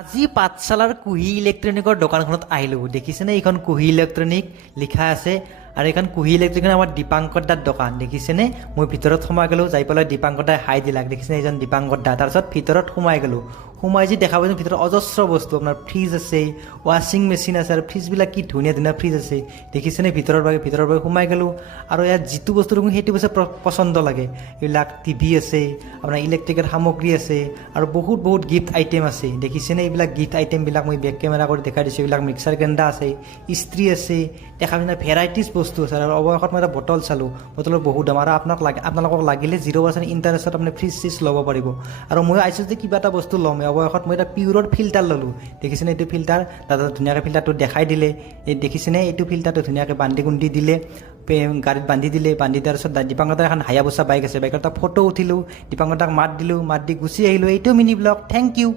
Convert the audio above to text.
আজি পাঠশালাৰ কুহি ইলেক্ট্ৰনিকৰ দোকানখনত আহিলোঁ। দেখিছেনে এইখন কুহি ইলেক্ট্ৰনিক লিখা আছে আৰু এইখন কুহি ইলেক্ট্ৰনিক আমাৰ দীপাংকৰ দাৰ দোকান। দেখিছেনে মই ভিতৰত সোমাই গ'লোঁ, যাই পেলাই দীপাংকৰ দাই হাই দিলাক। দেখিছেনে এইজন দীপাংকৰ দা। তাৰপিছত ভিতৰত সোমাই গ'লোঁ। সোমাই যি দেখা পাইছোঁ ভিতৰত অজস্ৰ বস্তু, আপোনাৰ ফ্ৰিজ আছে, ৱাশ্বিং মেচিন আছে আৰু ফ্ৰিজবিলাক কি ধুনীয়া ধুনীয়া ফ্ৰিজ আছে। দেখিছেনে ভিতৰৰ পৰা সোমাই গ'লোঁ আৰু ইয়াত যিটো বস্তু দেখোঁ সেইটো বস্তু পচন্দ লাগে। এইবিলাক টিভি আছে, আপোনাৰ ইলেক্ট্ৰিকেল সামগ্ৰী আছে আৰু বহুত বহুত গিফ্ট আইটেম আছে। দেখিছেনে এইবিলাক গিফ্ট আইটেমবিলাক মই বেক কেমেৰা কৰি দেখাই দিছোঁ। এইবিলাক মিক্সাৰ গ্ৰাইণ্ডাৰ আছে, ইস্ত্ৰি আছে, দেখা পাইছে ভেৰাইটিজ বস্তু আছে। আৰু অৱশেষত মই এটা বটল চালোঁ, বটলৰ বহুত দাম। আৰু আপোনালোকক লাগিলে 0% ইণ্টাৰেষ্টত আপুনি ফ্ৰিজ চিজ ল'ব পাৰিব। আৰু মই আহিছোঁ যে কিবা এটা বস্তু ল'ম, অৱশেষত মই এটা পিউৰৰ ফিল্টাৰ ল'লোঁ। দেখিছেনে এইটো ফিল্টাৰ, দাদা ধুনীয়াকৈ ফিল্টাৰটো দেখাই দিলে। এই দেখিছেনে এইটো ফিল্টাৰটো ধুনীয়াকৈ বান্ধি কুন্ধি দিলে, গাড়ীত বান্ধি দিলে। বান্ধি দিয়াৰ পিছত দীপাংকৰ দাৰ এখন হায়াবুছা বাইক আছে, বাইকৰ এটা ফটো উঠিলোঁ, দীপাংকৰ দাক মাত দিলোঁ, মাত দি গুচি আহিলোঁ। এইটো মিনি ব্লগ। Thank U.